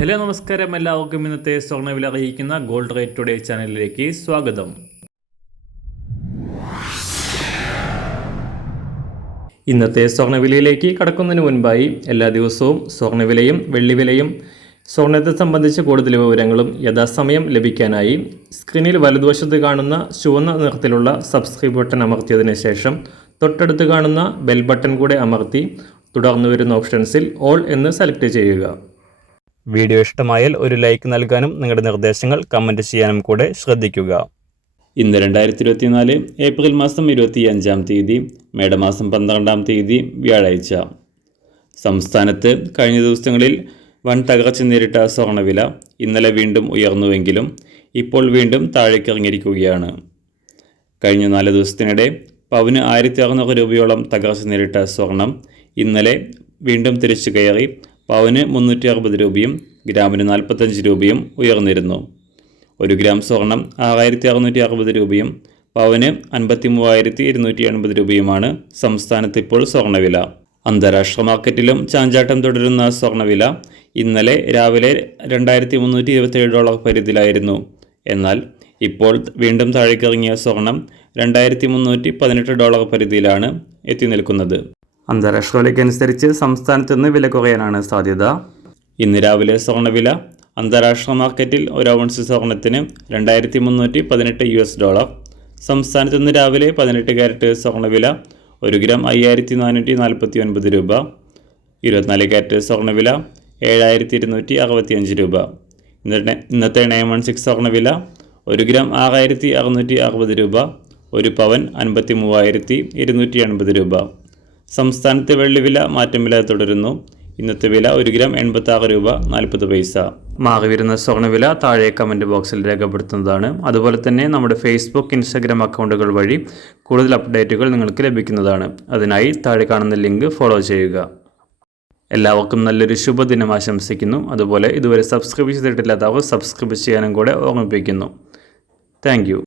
Hello നമസ്കാരം, എല്ലാവർക്കും ഇന്നത്തെ സ്വർണ്ണവില അറിയിക്കുന്ന ഗോൾഡ് റേറ്റ് ടുഡേ ചാനലിലേക്ക് സ്വാഗതം. ഇന്നത്തെ സ്വർണ്ണവിലയിലേക്ക് കടക്കുന്നതിന് മുൻപായി എല്ലാ ദിവസവും സ്വർണ്ണവിലയും വെള്ളിവിലയും സ്വർണ്ണത്തെ സംബന്ധിച്ച കൂടുതൽ വിവരങ്ങളും യഥാസമയം ലഭിക്കാനായി സ്ക്രീനിൽ വലതുവശത്ത് കാണുന്ന ചുവന്ന നിറത്തിലുള്ള സബ്സ്ക്രൈബ് ബട്ടൺ അമർത്തിയതിനു ശേഷം തൊട്ടടുത്ത് കാണുന്ന ബെൽ ബട്ടൺ കൂടെ അമർത്തി തുടർന്ന് വരുന്ന ഓപ്ഷൻസിൽ ഓൾ എന്ന് സെലക്ട് ചെയ്യുക. വീഡിയോ ഇഷ്ടമായാൽ ഒരു ലൈക്ക് നൽകാനും നിങ്ങളുടെ നിർദ്ദേശങ്ങൾ കമൻറ്റ് ചെയ്യാനും കൂടെ ശ്രദ്ധിക്കുക. ഇന്ന് 2024 ഏപ്രിൽ മാസം 25-ാം തീയതി, മേടമാസം 12-ാം തീയതി വ്യാഴാഴ്ച. സംസ്ഥാനത്ത് കഴിഞ്ഞ ദിവസങ്ങളിൽ വൻ തകർച്ച നേരിട്ട സ്വർണ്ണവില ഇന്നലെ വീണ്ടും ഉയർന്നുവെങ്കിലും ഇപ്പോൾ വീണ്ടും താഴേക്കിറങ്ങിയിരിക്കുകയാണ്. കഴിഞ്ഞ 4 ദിവസത്തിനിടെ പവന് 1600 രൂപയോളം തകർച്ച നേരിട്ട സ്വർണം ഇന്നലെ വീണ്ടും തിരിച്ചു കയറി പവന് 360 രൂപയും ഗ്രാമിന് 45 രൂപയും ഉയർന്നിരുന്നു. 1 ഗ്രാം സ്വർണം 6660 രൂപയും പവന് 53,280 രൂപയും സംസ്ഥാനത്ത് ഇപ്പോൾ സ്വർണ്ണവില. അന്താരാഷ്ട്ര മാർക്കറ്റിലും ചാഞ്ചാട്ടം തുടരുന്ന സ്വർണ്ണവില ഇന്നലെ രാവിലെ $2,327 പരിധിയിലായിരുന്നു. എന്നാൽ ഇപ്പോൾ വീണ്ടും താഴേക്കിറങ്ങിയ സ്വർണം $2,318 പരിധിയിലാണ് എത്തി നിൽക്കുന്നത്. അന്താരാഷ്ട്ര വിലയ്ക്കനുസരിച്ച് സംസ്ഥാനത്ത് നിന്ന് വില കുറയാനാണ് സാധ്യത. ഇന്ന് രാവിലെ സ്വർണ്ണവില അന്താരാഷ്ട്ര മാർക്കറ്റിൽ 1 ഔൺസ് സ്വർണത്തിന് $2,318. സംസ്ഥാനത്ത് നിന്ന് രാവിലെ 18 കാരറ്റ് സ്വർണ്ണവില 1 ഗ്രാം 5,449 രൂപ. 24 കാരറ്റ് സ്വർണ്ണവില 7,265 രൂപ. ഇന്നത്തെ 916 സ്വർണ്ണവില 1 ഗ്രാം 6,660 രൂപ. 1 പവൻ 53,280 രൂപ. സംസ്ഥാനത്തെ വെള്ളിവില മാറ്റമില്ലാതെ തുടരുന്നു. ഇന്നത്തെ വില 1 ഗ്രാം 86 രൂപ 40 പൈസ. മാറി വരുന്ന സ്വർണ്ണവില താഴെ കമൻറ്റ് ബോക്സിൽ രേഖപ്പെടുത്തുന്നതാണ്. അതുപോലെ തന്നെ നമ്മുടെ ഫേസ്ബുക്ക്, ഇൻസ്റ്റാഗ്രാം അക്കൗണ്ടുകൾ വഴി കൂടുതൽ അപ്ഡേറ്റുകൾ നിങ്ങൾക്ക് ലഭിക്കുന്നതാണ്. അതിനായി താഴെ കാണുന്ന ലിങ്ക് ഫോളോ ചെയ്യുക. എല്ലാവർക്കും നല്ലൊരു ശുഭദിനം ആശംസിക്കുന്നു. അതുപോലെ ഇതുവരെ സബ്സ്ക്രൈബ് ചെയ്തിട്ടില്ലാത്തവർ സബ്സ്ക്രൈബ് ചെയ്യാനും കൂടെ ഓർമ്മിപ്പിക്കുന്നു. Thank you.